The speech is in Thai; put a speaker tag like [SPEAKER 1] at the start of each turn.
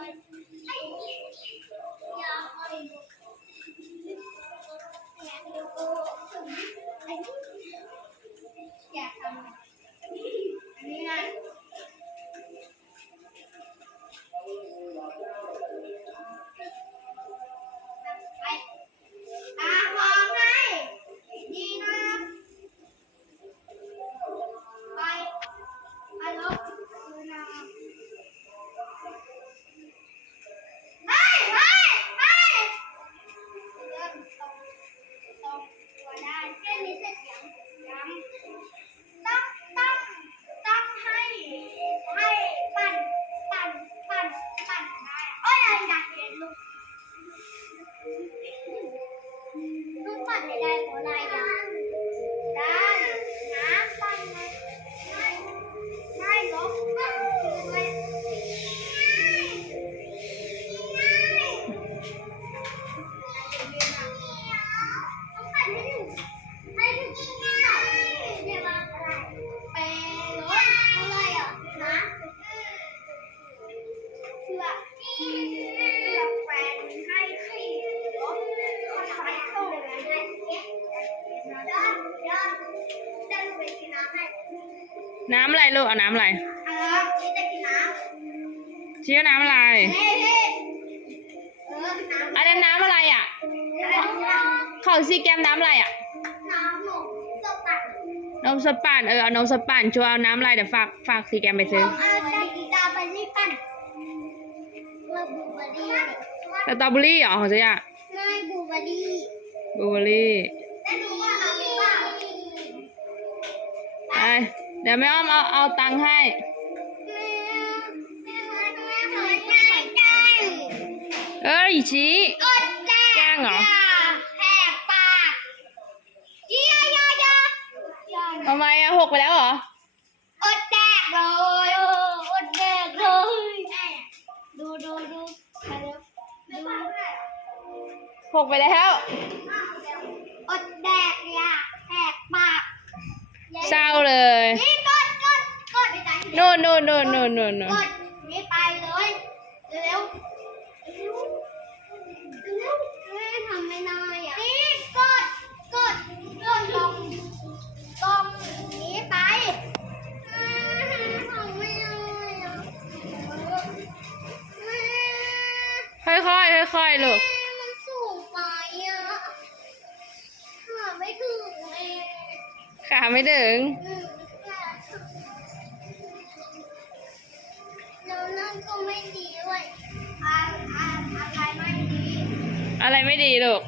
[SPEAKER 1] Dạ, yeah, I'm อยากเห็น น้ำอะไร
[SPEAKER 2] ลูกเอาน้ำอะไร
[SPEAKER 1] เออนี่จะกินน้ำ
[SPEAKER 2] เชี่ยน้ำอะไร
[SPEAKER 1] เฮ้ยเฮ้ยเออน้ำ
[SPEAKER 2] อันนั้นน้ำอะไรอะ
[SPEAKER 1] อะไรน้ำ
[SPEAKER 2] ของซีแกมน้ำอะไรอะ
[SPEAKER 1] น้ำหนมสตัด
[SPEAKER 2] นมสปั่นเออเอานมสปั่นชัวร์เอาน้ำอะไรเดี๋ยวฝากฝากซีแกมไปซื้อ
[SPEAKER 1] เอาใจกีตาร์ไปรีบปั้นว่าบูเบอรี่
[SPEAKER 2] สตรอเบอรี่เหรอของเจ๊อะ
[SPEAKER 1] ไม่บูเบอรี่
[SPEAKER 2] บลูเบอรี่
[SPEAKER 1] แต่ดูว่าเราไม่ว่า
[SPEAKER 2] ไป เดี๋ยวแม่อ้อมเอาเอาตังค์ให้ เอ้ยชี้
[SPEAKER 1] แจ
[SPEAKER 2] แกล้งเหรอ
[SPEAKER 1] แหกปากเยี่ยยย
[SPEAKER 2] ทำไมอะหกไปแล้วเหรอ
[SPEAKER 1] อดแดกเลยโอ้อดแดกเลย ดูดูดูมาเร็วดู
[SPEAKER 2] หกไปแล้ว
[SPEAKER 1] อดแดกเนี่ยแหกปาก
[SPEAKER 2] เศร้าเลย
[SPEAKER 1] นี่กดกดกดไปใจ
[SPEAKER 2] นู่นนู่นนู่นนู่นนู่นนู่น
[SPEAKER 1] กดนี่ไปเลยเร็วเร็วเร็วเร็วทำไม่ได้อะนี่กดกดกดลงลงนี้ไปอ่าทำไม่ได้อะแม่
[SPEAKER 2] ค่อยๆค่อยๆลูก ขาไม่ถึง
[SPEAKER 1] อืมแล้วนั่นก็ไม่ดีด้วยอะอะอะไรไม่ดี
[SPEAKER 2] อะไรไม่ดีลูก